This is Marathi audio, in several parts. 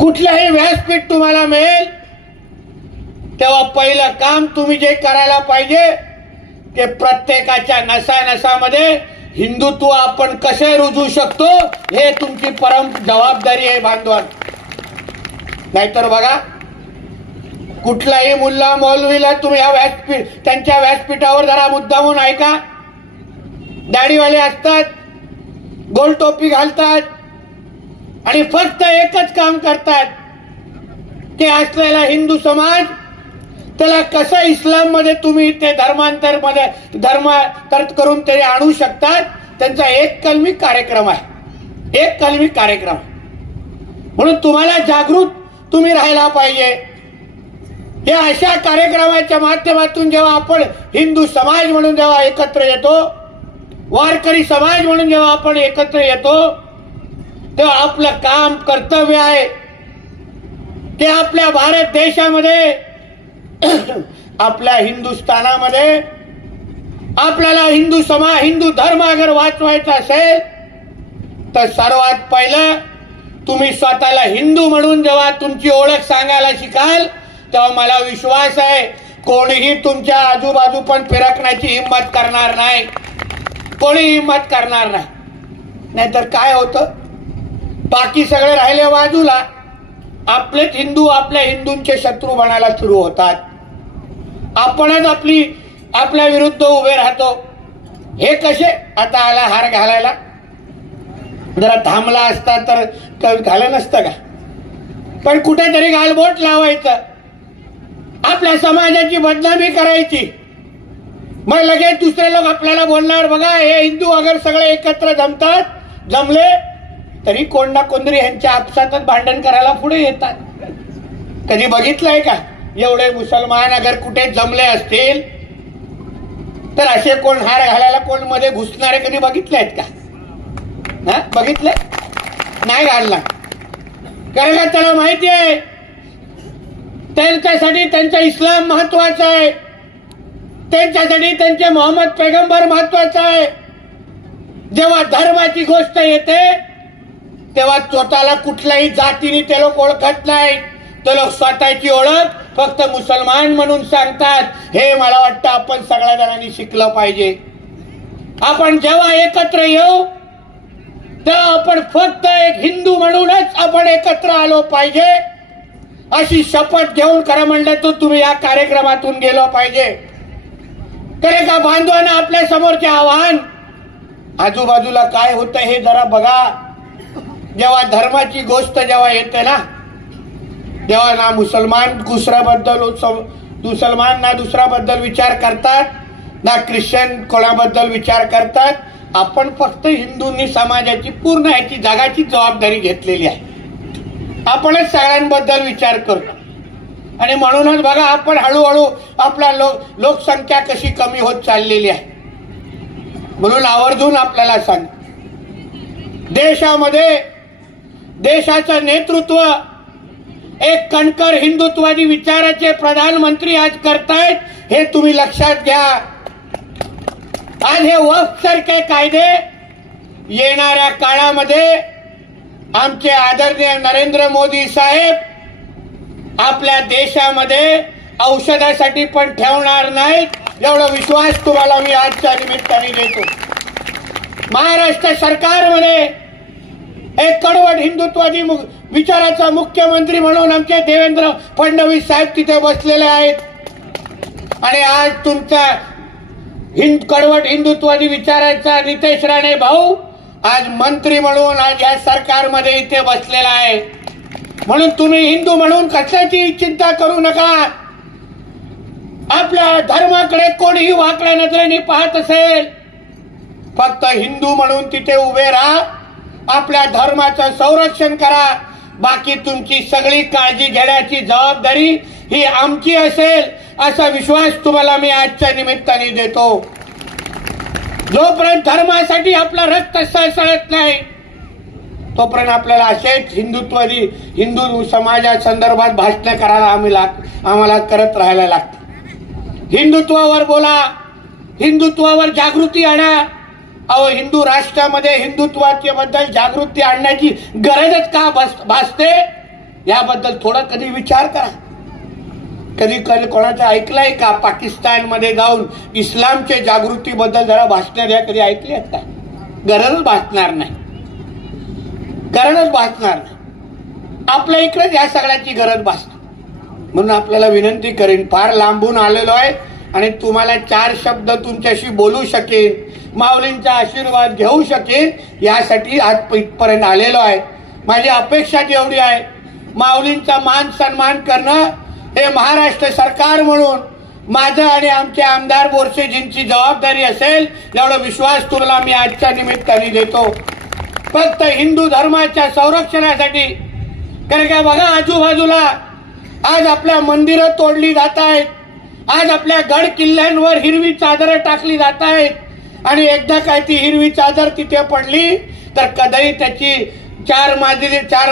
कुठलंही व्यासपीठ तुम्हाला मिळेल तेव्हा पहिलं काम तुम्ही जे करायला पाहिजे ते प्रत्येकाच्या नसानसामध्ये हिंदुत्व आपण कसे रुजू शकतो हे तुमची परम जबाबदारी आहे बांधवान. नाहीतर बघा कुठलाही मुल्ला मौलवीला तुम्ही या व्यासपीठ त्यांच्या व्यासपीठावर जरा मुद्दामून ऐका. दाढीवाले असतात, गोल टोपी घालतात आणि फक्त एकच काम करतात की असलेला हिंदू समाज त्याला कसं इस्लाम मध्ये तुम्ही ते धर्मांतर करून ते आणू शकतात. त्यांचा एक कलमी कार्यक्रम आहे, एक कलमी कार्यक्रम. म्हणून तुम्हाला जागृत तुम्ही राहायला पाहिजे. या अशा कार्यक्रमाच्या माध्यमातून जेव्हा आपण हिंदू समाज म्हणून जेव्हा एकत्र येतो, वारकरी समाज म्हणून जेव्हा आपण एकत्र येतो, तेव्हा आपलं काम कर्तव्य आहे की आपल्या भारत देशामध्ये आपल्या हिंदुस्थानामध्ये आपल्याला हिंदू धर्म अगर वाचवायचा असेल तर सर्वात पहिलं तुम्ही स्वतःला हिंदू म्हणून जेव्हा तुमची ओळख सांगायला शिकाल तेव्हा मला विश्वास आहे कोणीही तुमच्या आजूबाजू पण फिरकण्याची हिंमत करणार नाही, कोणी हिंमत करणार नाही. नाहीतर काय होतं, बाकी सगळे राहिले बाजूला, आपलेच हिंदू आपल्या हिंदूंचे शत्रू बनायला सुरू होतात. आपणच आपल्या विरुद्ध उभे राहतो. हे कसे, आता आला हार घालायला, जरा थांबला असता तर घालं नसतं का, पण कुठेतरी गालबोट लावायचं, आपल्या समाजाची बदनामी करायची, मग लगेच दुसरे लोक आपल्याला बोलणार बघा हे हिंदू अगर सगळे एकत्र जमले तरी कोण ना कोणतरी यांच्या आपसातच भांडण करायला पुढे येतात. कधी बघितलंय का एवढे मुसलमान अगर कुठे जमले असतील तर असे कोण हार घालायला कोण मध्ये घुसणारे कधी बघितले आहेत का? बघितले नाही घालणार. कारण का त्याला माहिती आहे त्यांच्यासाठी त्यांचा इस्लाम महत्वाचा आहे, त्यांच्यासाठी त्यांचे मोहम्मद पैगंबर महत्वाचा आहे. जेव्हा धर्माची गोष्ट येते तेव्हा स्वतःला कुठल्याही जातीने ते लोक ओळखत नाही. ते लोक स्वतःची ओळख फक्त मुसलमान म्हणून सांगतात. हे मला वाटतं आपण सगळ्या जणांनी शिकलं पाहिजे. आपण जेव्हा एकत्र येऊ तेव्हा आपण फक्त एक हिंदू म्हणूनच आपण एकत्र आलो पाहिजे अशी शपथ घेऊन खरं म्हणलं तर तुम्ही या कार्यक्रमातून गेलो पाहिजे. कारण का बांधवांना आपल्या समोरचे आव्हान, आजूबाजूला काय होतं हे जरा बघा. जेव्हा धर्माची गोष्ट जेव्हा येते ना तेव्हा ना मुसलमान दुसऱ्याबद्दल विचार करतात, ना ख्रिश्चन कोणाबद्दल विचार करतात. आपण फक्त हिंदूंनी समाजाची पूर्ण याची जगाची जबाबदारी घेतलेली आहे. आपणच सगळ्यांबद्दल विचार करतो आणि म्हणूनच बघा आपण हळूहळू आपला लोकसंख्या कशी कमी होत चाललेली आहे. म्हणून आवर्जून आपल्याला सांग, देशाचं नेतृत्व एक कणकर हिंदुत्वादी विचाराचे प्रधानमंत्री आज करतायत हे तुम्ही लक्षात घ्या. आज हे वक्फ सारखे कायदे येणाऱ्या काळामध्ये आमचे आदरणीय नरेंद्र मोदी साहेब आपल्या देशामध्ये औषधासाठी पण ठेवणार नाहीत एवढा विश्वास तुम्हाला मी आजच्या निमित्ताने देतो. महाराष्ट्र सरकारमध्ये एक कडवट हिंदुत्वादी विचाराचा मुख्यमंत्री म्हणून आमचे देवेंद्र फडणवीस साहेब तिथे बसलेले आहेत आणि आज तुमचा कडवट हिंदुत्वादी विचाराचा नितेश राणे भाऊ आज मंत्री म्हणून आज या सरकारमध्ये इथे बसलेला आहे. म्हणून तुम्ही हिंदू म्हणून कशाची चिंता करू नका. आपल्या धर्माकडे कोणीही वाकड्या नजरेने पाहत असेल, फक्त हिंदू म्हणून तिथे उभे राहा, आपल्या धर्माचं संरक्षण करा. बाकी तुमची सगळी काळजी घेण्याची जबाबदारी ही आमची असेल असा विश्वास तुम्हाला मी आजच्या निमित्ताने देतो. जोपर्यंत धर्मासाठी आपला रक्त सळसळत नाही तोपर्यंत आपल्याला असेच हिंदू समाजासंदर्भात भाषण करायला आम्हाला करत राहायला लागतं. हिंदुत्वावर बोला, हिंदुत्वावर जागृती आणा. अहो हिंदू राष्ट्रामध्ये हिंदुत्वाच्या बद्दल जागृती आणण्याची गरजच का भासते? याबद्दल थोडा कधी विचार करा. कधी कधी कोणाचं ऐकलंय का पाकिस्तानमध्ये जाऊन इस्लामच्या जागृतीबद्दल जरा भाषणं द्या, कधी ऐकली आहेत का? गरजच भासणार नाही, गरजच भासणार नाही. आपल्या इकडेच या सगळ्याची गरज भासणार. म्हणून आपल्याला विनंती करेन, फार लांबून आलेलो आहे आणि तुम्हाला 4 शब्द तुमच्याशी बोलू शकेन, माऊलींचा आशीर्वाद घेऊ शकेन, यासाठी आज इथपर्यंत आलेलो आहे. माझी अपेक्षा एवढी आहे, माऊलींचा मान सन्मान करणं हे महाराष्ट्र सरकार म्हणून माझं आणि आमच्या आमदार बोरसेजींची जबाबदारी असेल, एवढा विश्वास तुला मी आजच्या निमित्ताने देतो. फक्त हिंदू धर्माच्या संरक्षणासाठी. कारण का बघा, आजूबाजूला आज आपल्या मंदिरं तोडली जात आहेत, आज आपल्या गड किल्ल्यांवर हिरवी चादर टाकली जात आहेत आणि एकदा काय ती हिरवी चादर तिथे पडली तर कधीही त्याची 4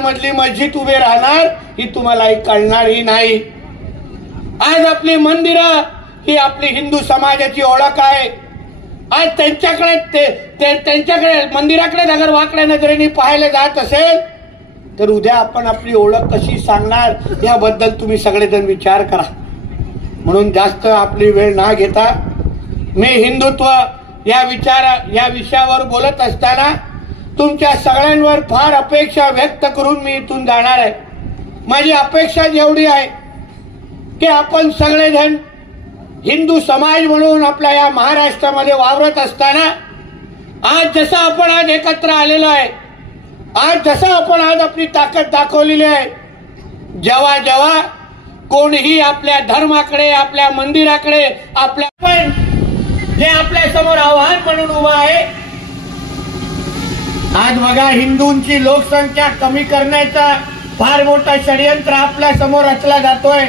मजली मस्जिद उभे राहणार ही तुम्हालाही कळणारही नाही. आज आपली मंदिरं ही आपली हिंदू समाजाची ओळख आहे. आज त्यांच्याकडे मंदिराकडे अगर वाकड्या नजरेने पाहायला जात असेल तर उद्या आपण आपली ओळख कशी सांगणार याबद्दल तुम्ही सगळेजण विचार करा. म्हणून जास्त आपली वेळ ना घेता मी हिंदुत्व या विषयावर बोलत असताना तुमच्या सगळ्यांवर फार अपेक्षा व्यक्त करून मी इथून जाणार आहे. माझी अपेक्षा एवढी आहे की आपण सगळेजण हिंदू समाज म्हणून आपल्या या महाराष्ट्रामध्ये वावरत असताना आज जसं आपण आज एकत्र आलेलो आहे, आज जसं आपण आज आपली ताकद दाखवलेली आहे, जेव्हा जेव्हा कोणीही आपल्या धर्माकडे, आपल्या मंदिराकडे, आपल्या पण जे आपल्या समोर आव्हान म्हणून उभं आहे, आज बघा हिंदूंची लोकसंख्या कमी करण्याचा फार मोठा षडयंत्र आपल्या समोर रचला जातोय.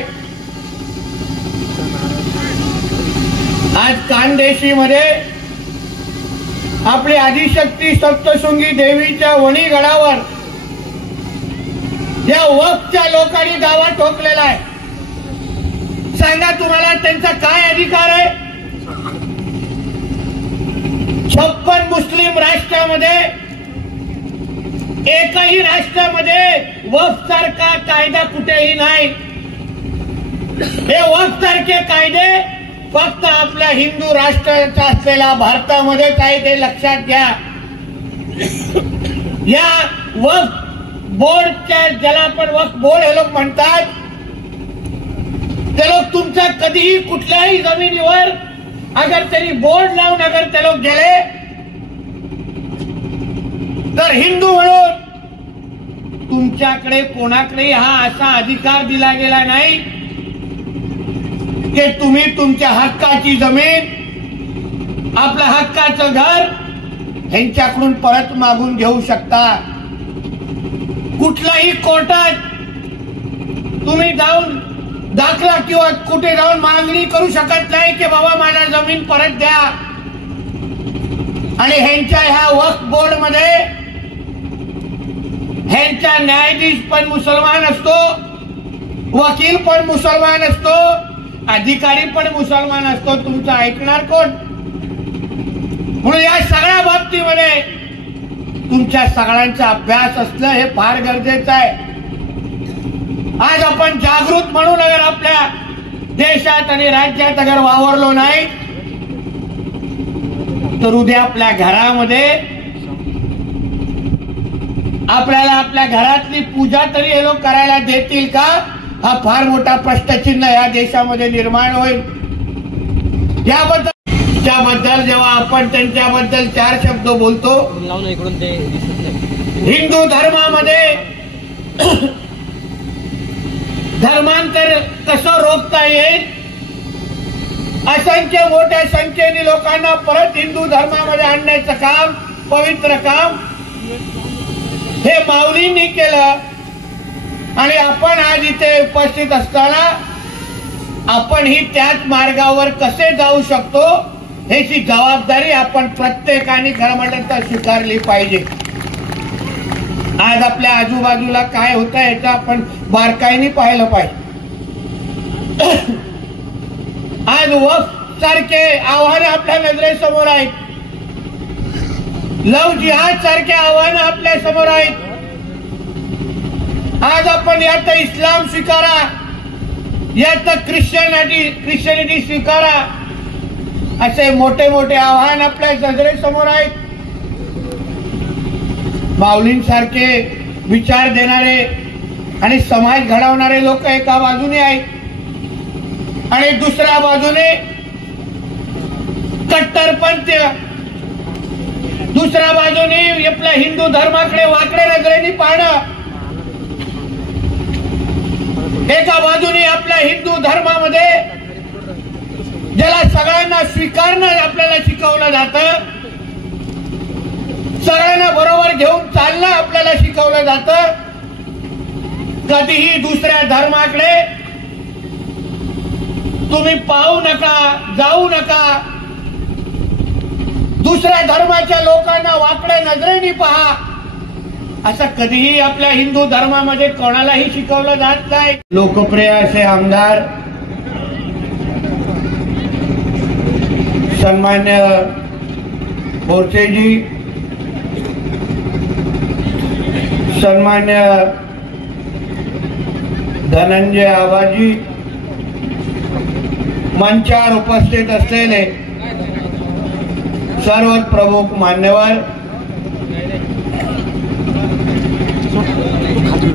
आज कानदेशीमध्ये आपली आदिशक्ती सप्तशृंगी देवीच्या वणीगडावर या वक्फच्या लोकांनी दावा ठोकलेला आहे. सांगा तुम्हाला त्यांचा काय अधिकार आहे? 56 मुस्लिम राष्ट्रामध्ये एकही राष्ट्रामध्ये वक्फ सारखा कायदा कुठेही नाही. हे वक्फ सारखे कायदे फक्त आपल्या हिंदू राष्ट्राचा असलेल्या भारतामध्येच आहे, ते लक्षात घ्या. या वक्फ बोर्डच्या, ज्याला आपण वक्फ बोर्ड हे लोक म्हणतात, ते लोक तुमच्या कधीही कुठल्याही जमिनीवर अगर तरी बोर्ड लावून अगर ते लोक गेले तर हिंदू म्हणून तुमच्याकडे कोणाकडे हा असा अधिकार दिला गेला नाही की तुम्ही तुमच्या हक्काची जमीन, आपलं हक्काचं घर ह्यांच्याकडून परत मागून घेऊ शकता. कुठल्याही कोर्टात तुम्ही जाऊन दाखला किंवा कुठे जाऊन मागणी करू शकत नाही की बाबा मला जमीन परत द्या. आणि ह्यांच्या ह्या वक्फ बोर्ड मध्ये ह्यांचा न्यायाधीश पण मुसलमान असतो, वकील पण मुसलमान असतो, अधिकारी पण मुसलमान असतो. तुमचं ऐकणार कोण? म्हणून या सगळ्या बाबतीमध्ये तुमच्या सगळ्यांचा अभ्यास असणं हे फार गरजेचं आहे. आज आपण जागृत म्हणून अगर आपल्या देशात आणि राज्यात अगर वावरलो नाही तर उद्या आपल्या घरामध्ये आपल्याला आपल्या घरातली पूजा तरी हे लोक करायला देतील का? हा फार मोठा प्रश्नचिन्ह या देशामध्ये निर्माण होईल. याबद्दल जेव्हा आपण त्यांच्याबद्दल 4 शब्द बोलतो, हिंदू धर्मामध्ये धर्मांतर कसं रोखता येईल, असंख्य मोठ्या संख्येने लोकांना परत हिंदू धर्मामध्ये आणण्याचं काम, पवित्र काम हे माऊलींनी केलं. आणि आपण आज इथे उपस्थित असताना आपण ही त्याच मार्गावर कसे जाऊ शकतो ह्याची जबाबदारी आपण प्रत्येकाने खरं म्हटलं तर स्वीकारली पाहिजे. आज आपल्या आजूबाजूला काय होतं याचं आपण बारकाईने पाहिलं पाहिजे. आज वक्फ सारखे आव्हानं आपल्या नजरेसमोर आहेत, लव जिहाद सारखे आव्हानं आपल्या समोर आहेत. आज आपण यात इस्लाम स्वीकारा, यात ख्रिश्चनिटी स्वीकारा, असे मोठे मोठे आव्हान आपल्या नजरेसमोर आहेत. माऊलींसारखे विचार देणारे आणि समाज घडवणारे लोक एका बाजूने आहेत आणि दुसऱ्या बाजूने कट्टरपंथी, दुसऱ्या बाजूने आपल्या हिंदू धर्माकडे वाकड्या नजरेने पाहणं. एका बाजूने आपल्या हिंदू धर्मामध्ये ज्याला सगळ्यांना स्वीकारणं आपल्याला शिकवलं जातं, सगळ्यांना बरोबर घेऊन चालणं आपल्याला शिकवलं जातं. कधीही दुसऱ्या धर्माकडे तुम्ही पाहू नका, जाऊ नका. दुसऱ्या धर्माच्या लोकांना वाकड्या नजरेने पहा, असं कधीही आपल्या हिंदू धर्मामध्ये कोणालाही शिकवलं जात नाही. लोकप्रिय असे आमदार सन्मान्य बोरसेजी, सन्मान्य धनंजय आबाजी, मंचावर उपस्थित असलेले सर्व प्रमुख मान्यवर,